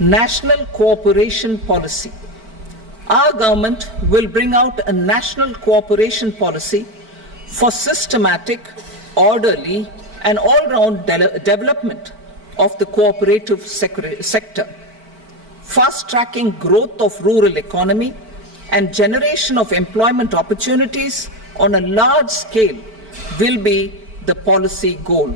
national cooperation policy. Our government will bring out a national cooperation policy for systematic, orderly, and all-round development of the cooperative sector, fast-tracking growth of rural economy and generation of employment opportunities on a large scale will be the policy goal.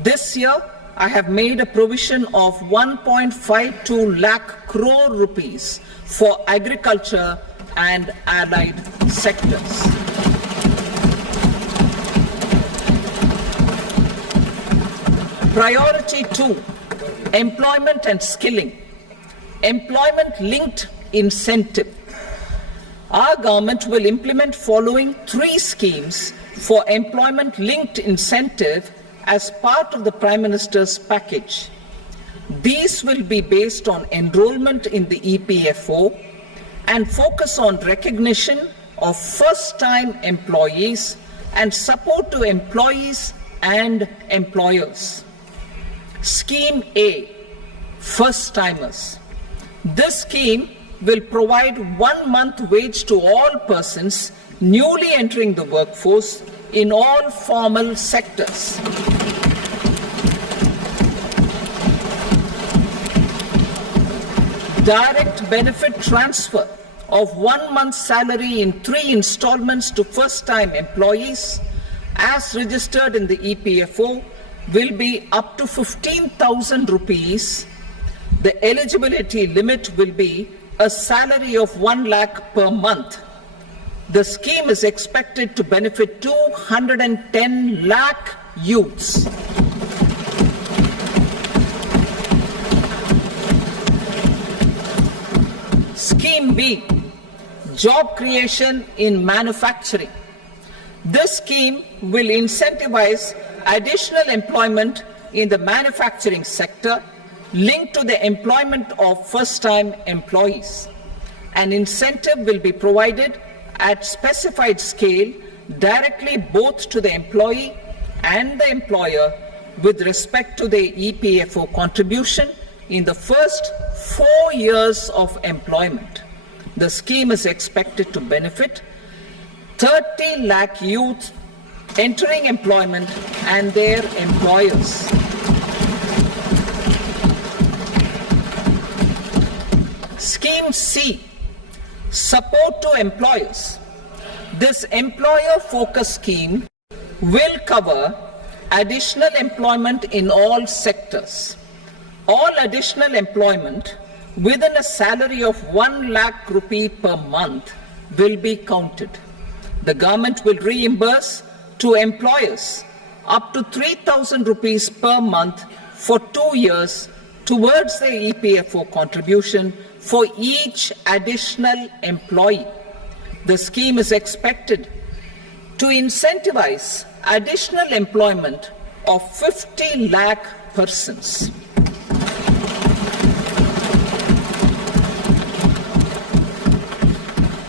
This year, I have made a provision of 1.52 lakh crore rupees for agriculture and allied sectors. Priority 2, employment and skilling. Employment-linked incentive. Our government will implement following 3 schemes for employment-linked incentive as part of the Prime Minister's package. These will be based on enrollment in the EPFO and focus on recognition of first-time employees and support to employees and employers. Scheme A, first-timers. This scheme will provide 1 month wage to all persons newly entering the workforce in all formal sectors. Direct benefit transfer of 1 month's salary in 3 installments to first-time employees as registered in the EPFO will be up to 15,000 rupees. The eligibility limit will be a salary of 1 lakh per month. The scheme is expected to benefit 210 lakh youths. Scheme B, job creation in manufacturing. This scheme will incentivize additional employment in the manufacturing sector linked to the employment of first-time employees. An incentive will be provided at specified scale directly both to the employee and the employer with respect to the EPFO contribution in the first 4 years of employment. The scheme is expected to benefit 30 lakh youth entering employment and their employers. Scheme C, support to employers. This employer-focused scheme will cover additional employment in all sectors. All additional employment within a salary of 1 lakh rupee per month will be counted. The government will reimburse to employers up to 3,000 rupees per month for 2 years towards the EPFO contribution for each additional employee. The scheme is expected to incentivize additional employment of 50 lakh persons.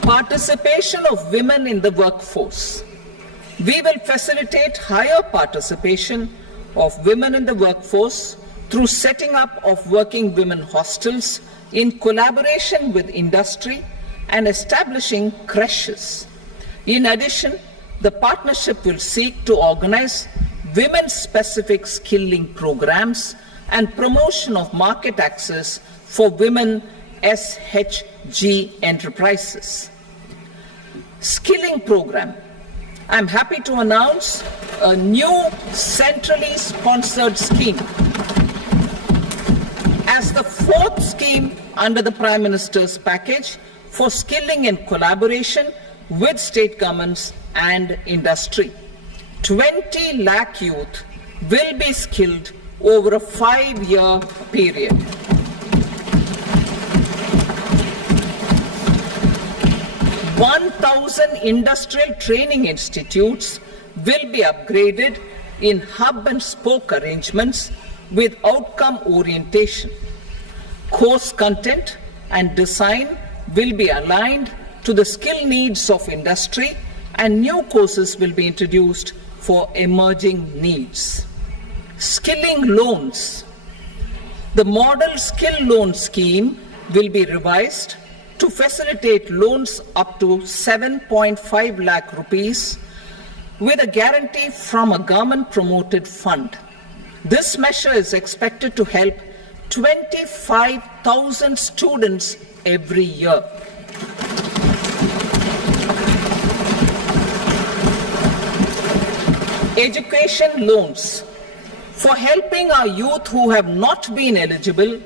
Participation of women in the workforce. We will facilitate higher participation of women in the workforce through setting up of working women hostels in collaboration with industry and establishing creches. In addition, the partnership will seek to organize women-specific skilling programs and promotion of market access for women SHG enterprises. Skilling program. I'm happy to announce a new centrally sponsored scheme as the 4th scheme under the Prime Minister's package for skilling in collaboration with state governments and industry. 20 lakh youth will be skilled over a 5-year period. 1,000 industrial training institutes will be upgraded in hub and spoke arrangements with outcome orientation. Course content and design will be aligned to the skill needs of industry, and new courses will be introduced for emerging needs. Skilling loans. The model skill loan scheme will be revised to facilitate loans up to 7.5 lakh rupees with a guarantee from a government-promoted fund. This measure is expected to help 25,000 students every year. Education loans for helping our youth who have not been eligible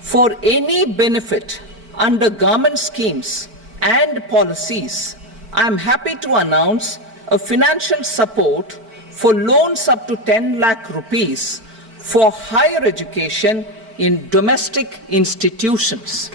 for any benefit under government schemes and policies. I am happy to announce a financial support for loans up to 10 lakh rupees for higher education in domestic institutions.